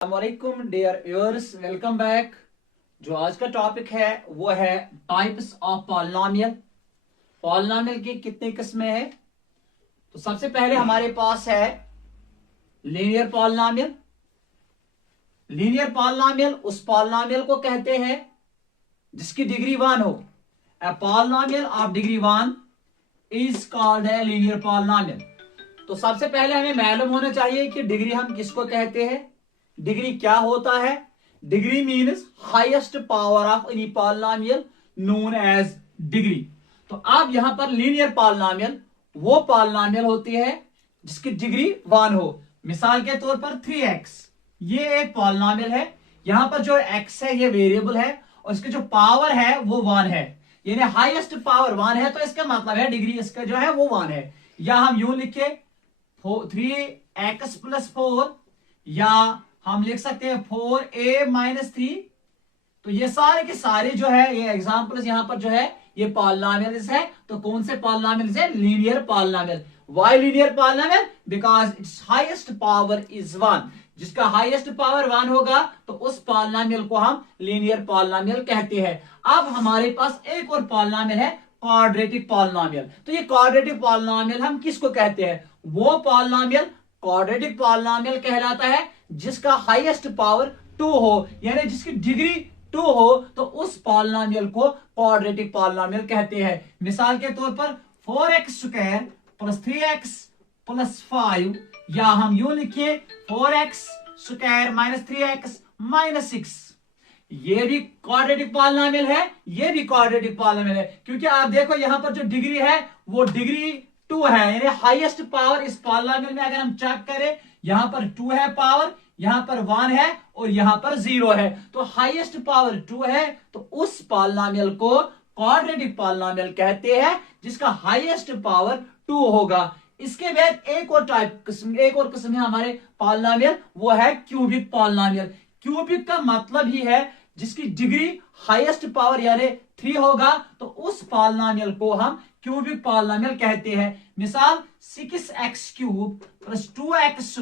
अस्सलामुअलैकुम dear viewers, welcome back. जो आज का टॉपिक है वो है टाइप्स ऑफ पॉलिनोमियल। पॉलिनोमियल की कितनी किस्में हैं? तो सबसे पहले हमारे पास है लीनियर पॉलिनोमियल। लीनियर पॉलिनोमियल उस पॉलिनोमियल को कहते हैं जिसकी डिग्री 1 हो। A polynomial of degree 1 is called a linear polynomial. तो सबसे पहले हमें मालूम होना चाहिए कि डिग्री हम किसको कहते हैं, डिग्री क्या होता है। Degree means highest power of any polynomial known as degree. तो अब यहां पर लीनियर पॉलिनोमियल वो पॉलिनोमियल होती है जिसकी डिग्री 1 हो। मिसाल के तौर पर 3x, ये एक पॉलिनोमियल है। यहां पर जो x है ये वेरिएबल है और इसकी जो पावर है वो 1 है, यानी हाईएस्ट पावर 1 है। तो इसका मतलब है डिग्री इसका जो है वो 1 है। या हम यूं लिखे 3x + 4, या हम लिख सकते हैं 4a-3। तो ये सारे के सारे जो है ये एग्जांपल्स यहां पर जो है ये पॉलिनोमियल्स है। तो कौन से पॉलिनोमियल्स है? Linear polynomial. Why linear polynomial? Because it's highest power is 1। जिसका हाईएस्ट पावर 1 होगा तो उस पॉलिनोमियल को हम लीनियर पॉलिनोमियल कहते हैं। अब हमारे पास एक और पॉलिनोमियल है क्वाड्रेटिक पॉलिनोमियल। तो ये क्वाड्रेटिक पॉलिनोमियल हम किसको कहते हैं? वो पॉलिनोमियल क्वाड्रेटिक पॉलिनोमियल कहलाता है जिसका हाईएस्ट पावर 2 हो, यानी जिसकी डिग्री 2 हो। तो उस पॉलिनोमियल को क्वाड्रेटिक पॉलिनोमियल कहते हैं। मिसाल के तौर पर 4x² + 3x + 5, या हम यूं लिखिए 4x² - 3x - 6। ये भी क्वाड्रेटिक पॉलिनोमियल है, ये भी क्वाड्रेटिक पॉलिनोमियल है, क्योंकि आप देखो यहां पर जो डिग्री है वो डिग्री 2 है, यानी हाईएस्ट पावर इस पॉलिनोमियल में अगर हम चेक करें यहां पर 2 है पावर, यहां पर 1 है और यहां पर 0 है। तो हाईएस्ट पावर 2 है, तो उस पॉलिनोमियल को क्वाड्रेटिक पॉलिनोमियल कहते हैं जिसका हाईएस्ट पावर 2 होगा। इसके बाद एक और किस्म है हमारे पॉलिनोमियल, वो है क्यूबिक पॉलिनोमियल। क्यूबिक का मतलब ही है जिसकी डिग्री हाईएस्ट पावर यानी 3 होगा, तो उस पॉलिनोमियल को हम क्यूबिक पॉलिनोमियल कहते हैं। मिसाल 6x³ + 2x² -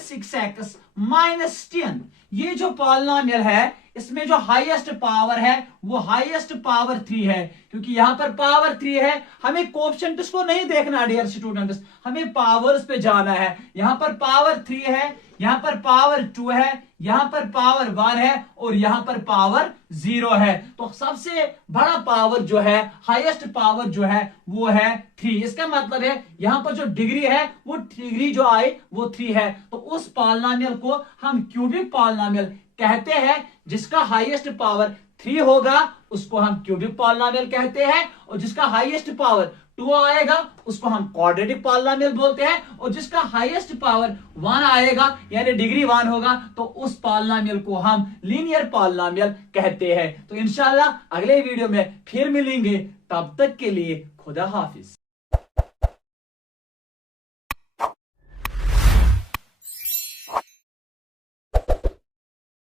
6x - 10। ये जो पॉलिनोमियल है इसमें जो हाईएस्ट पावर है वो हाईएस्ट पावर 3 है, क्योंकि यहां पर पावर 3 है। हमें कोएफिशिएंट्स को नहीं देखना डियर स्टूडेंट्स, हमें पावर्स पे जाना है। यहां पर पावर 3 है, यहां पर पावर 2 है, यहां पर पावर 1 है और यहां पर पावर 0 है। तो सबसे बड़ा पावर जो है, हाईएस्ट पावर जो है वो है 3। इसका मतलब है यहां पर जो डिग्री है वो डिग्री जो आए वो 3 है। तो उस पॉलिनोमियल को हम क्यूबिक पॉलिनोमियल कहते हैं जिसका हाईएस्ट पावर 3 होगा, उसको हम क्यूबिक पॉलिनोमियल कहते हैं। और जिसका हाईएस्ट पावर 2 आएगा उसको हम क्वाड्रेटिक पॉलिनोमियल बोलते हैं। और जिसका हाईएस्ट पावर 1 आएगा यानी डिग्री 1 होगा, तो उस पॉलिनोमियल को हम लीनियर पॉलिनोमियल कहते हैं। तो इंशाल्लाह अगले वीडियो में फिर मिलेंगे, तब तक के लिए खुदा हाफिज।